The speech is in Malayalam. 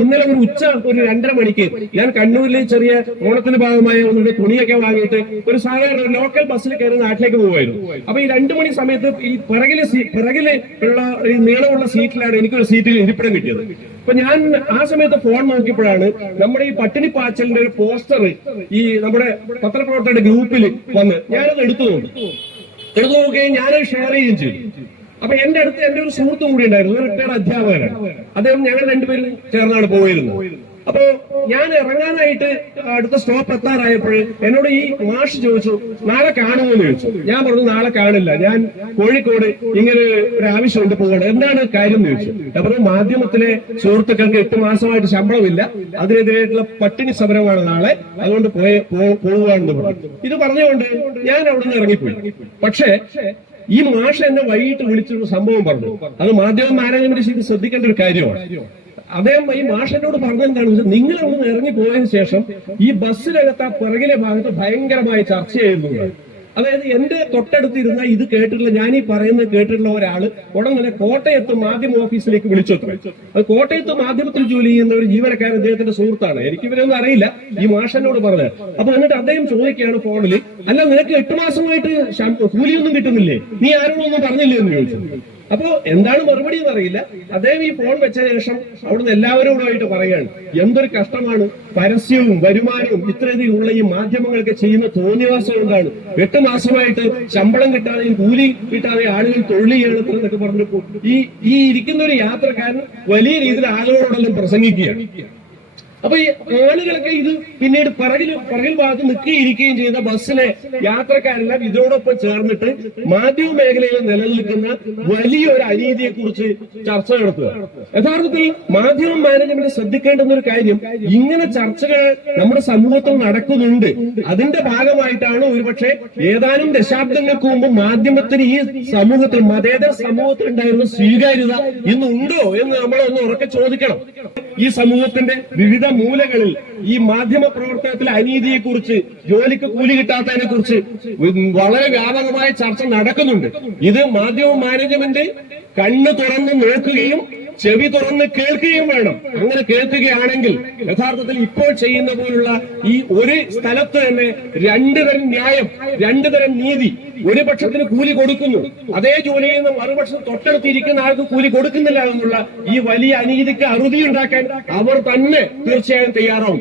ഇന്നലെ ഒരു ഉച്ച ഒരു 2:30 മണിക്ക് ഞാൻ കണ്ണൂരിലെ ചെറിയ ഓണത്തിന് ഭാഗമായ ഒന്നുകൂടെ തുണിയൊക്കെ വാങ്ങിയിട്ട് ഒരു സാധാരണ ലോക്കൽ ബസ്സിൽ കയറി നാട്ടിലേക്ക് പോകുമായിരുന്നു. അപ്പൊ ഈ 2 മണി സമയത്ത് ഈ പിറകിലെ ഉള്ള ഈ നീളമുള്ള സീറ്റിലാണ് എനിക്കൊരു സീറ്റിൽ ഇരിപ്പിടം കിട്ടിയത്. അപ്പൊ ഞാൻ ആ സമയത്ത് ഫോൺ നോക്കിയപ്പോഴാണ് നമ്മുടെ ഈ പട്ടിണി പാച്ചലിന്റെ ഒരു പോസ്റ്റർ ഈ നമ്മുടെ പത്രപ്രവർത്തകരുടെ ഗ്രൂപ്പിൽ വന്ന് ഞാനത് എടുത്തു നോക്കുകയും ഞാനത് ഷെയർ ചെയ്യുകയും ചെയ്തു. അപ്പൊ എന്റെ അടുത്ത് എന്റെ ഒരു സുഹൃത്തും കൂടി ഉണ്ടായിരുന്നു, ഒരു റിട്ടയർഡ് അധ്യാപകനാണ്. അദ്ദേഹം ഞങ്ങൾ രണ്ടുപേരും ചേർന്നാണ് പോയിരുന്നത്. അപ്പൊ ഞാൻ ഇറങ്ങാനായിട്ട് അടുത്ത സ്റ്റോപ്പ് എത്താറായപ്പോൾ എന്നോട് ഈ മാഷ് ചോദിച്ചു, നാളെ കാണുമെന്ന് ചോദിച്ചു. ഞാൻ പറഞ്ഞു നാളെ കാണില്ല, ഞാൻ കോഴിക്കോട് ഇങ്ങനെ ഒരു ആവശ്യമുണ്ട് പോകണം. എന്താണ് കാര്യം എന്ന് ചോദിച്ചു. അപ്പൊ മാധ്യമത്തിലെ സുഹൃത്തുക്കൾക്ക് 8 മാസമായിട്ട് ശമ്പളമില്ല, അതിനെതിരായിട്ടുള്ള പട്ടിണി സമരമാണ് നാളെ, അതുകൊണ്ട് പോവുകയാണെന്ന് പറഞ്ഞു. ഇത് പറഞ്ഞുകൊണ്ട് ഞാൻ അവിടുന്ന് ഇറങ്ങിപ്പോയി. പക്ഷേ ഈ മാഷ് എന്നെ വൈകിട്ട് വിളിച്ചൊരു സംഭവം പറഞ്ഞു. അത് മാധ്യമ മാനേജ്മെന്റ് ശ്രദ്ധിക്കേണ്ട ഒരു കാര്യമാണ്. അദ്ദേഹം ഈ മാഷനോട് പറഞ്ഞെന്താണെന്ന് വെച്ചാൽ, നിങ്ങൾ അവിടെ നിന്ന് ഇറങ്ങി പോയതിനു ശേഷം ഈ ബസ്സിനകത്ത് ആ പിറകിലെ ഭാഗത്ത് ഭയങ്കരമായ ചർച്ചയായിരുന്നു. അതായത് എന്റെ തൊട്ടടുത്തിരുന്ന ഇത് കേട്ടിട്ടുള്ള, ഞാൻ ഈ പറയുന്നത് കേട്ടിട്ടുള്ള ഒരാള് ഉടൻ തന്നെ കോട്ടയത്ത് മാധ്യമ ഓഫീസിലേക്ക് വിളിച്ചെത്ര. അത് കോട്ടയത്ത് മാധ്യമത്തിൽ ജോലി ചെയ്യുന്ന ഒരു ജീവനക്കാരൻ അദ്ദേഹത്തിന്റെ സുഹൃത്താണ്. എനിക്ക് ഇവരൊന്നും അറിയില്ല, ഈ മാഷനോട് പറഞ്ഞത്. അപ്പൊ എന്നിട്ട് അദ്ദേഹം ചോദിക്കുകയാണ് ഫോണിൽ, അല്ല നിനക്ക് 8 മാസമായിട്ട് കൂലിയൊന്നും കിട്ടുന്നില്ലേ, നീ ആരോടൊന്നും പറഞ്ഞില്ലേ എന്ന് ചോദിച്ചു. അപ്പോ എന്താണ് മറുപടി എന്നറിയില്ല. അദ്ദേഹം ഈ ഫോൺ വെച്ച ശേഷം അവിടുന്ന് എല്ലാവരോടുമായിട്ട് പറയുകയാണ്, എന്തൊരു കഷ്ടമാണ് പരസ്യവും വരുമാനവും ഇത്രയധികം ഉള്ള ഈ മാധ്യമങ്ങളൊക്കെ ചെയ്യുന്ന തോന്നിവാസം എന്താണ്, 8 മാസമായിട്ട് ശമ്പളം കിട്ടാതെയും കൂലി കിട്ടാതെ ആളുകൾ തൊഴിൽ ചെയ്യണമെന്നൊക്കെ പറഞ്ഞപ്പോൾ ഈ ഇരിക്കുന്ന ഒരു യാത്രക്കാരൻ വലിയ രീതിയിൽ ആളുകളോടെല്ലാം പ്രസംഗിക്കുകയാണ്. അപ്പൊ ഈ ആളുകളൊക്കെ ഇത് പിന്നീട് പിറകിൽ ഭാഗത്ത് നിൽക്കുകയും ചെയ്ത ബസ്സിലെ യാത്രക്കാരെല്ലാം ഇതിനോടൊപ്പം ചേർന്നിട്ട് മാധ്യമ മേഖലയിൽ നിലനിൽക്കുന്ന വലിയൊരു അനീതിയെ കുറിച്ച് ചർച്ച നടത്തുക. യഥാർത്ഥത്തിൽ മാധ്യമ മാനേജ്മെന്റ് ശ്രദ്ധിക്കേണ്ടുന്ന ഒരു കാര്യം, ഇങ്ങനെ ചർച്ചകൾ നമ്മുടെ സമൂഹത്തിൽ നടക്കുന്നുണ്ട്. അതിന്റെ ഭാഗമായിട്ടാണ് ഒരുപക്ഷെ ഏതാനും ദശാബ്ദങ്ങൾക്ക് മുമ്പ് മാധ്യമത്തിന് ഈ സമൂഹത്തിൽ, മതേതര സമൂഹത്തിൽ ഉണ്ടായിരുന്ന സ്വീകാര്യത ഇന്നുണ്ടോ എന്ന് നമ്മളൊന്ന് ഉറക്കെ ചോദിക്കണം. ഈ സമൂഹത്തിന്റെ വിവിധ മൂലകളിൽ ഈ മാധ്യമ പ്രവർത്തനത്തിലെ അനീതിയെ കുറിച്ച്, ജോലിക്ക് കൂലി കിട്ടാത്തതിനെ കുറിച്ച് വളരെ വ്യാപകമായ ചർച്ച നടക്കുന്നുണ്ട്. ഇത് മാധ്യമ മാനേജ്മെന്റ് കണ്ണ് തുറന്ന് നോക്കുകയും ചെവി തുറന്ന് കേൾക്കുകയും വേണം. അങ്ങനെ കേൾക്കുകയാണെങ്കിൽ യഥാർത്ഥത്തിൽ ഇപ്പോൾ ചെയ്യുന്ന പോലുള്ള ഈ ഒരു സ്ഥലത്ത് തന്നെ 2 തരം ന്യായം, 2 തരം നീതി. ഒരു പക്ഷത്തിന് കൂലി കൊടുക്കുന്നു, അതേ ജോലിയിൽ നിന്ന് മറുപക്ഷം തൊട്ടടുത്തിരിക്കുന്ന ആൾക്ക് കൂലി കൊടുക്കുന്നില്ല എന്നുള്ള ഈ വലിയ അനീതിക്ക് അറുതിയുണ്ടാക്കാൻ അവർ തന്നെ തീർച്ചയായും തയ്യാറാവും.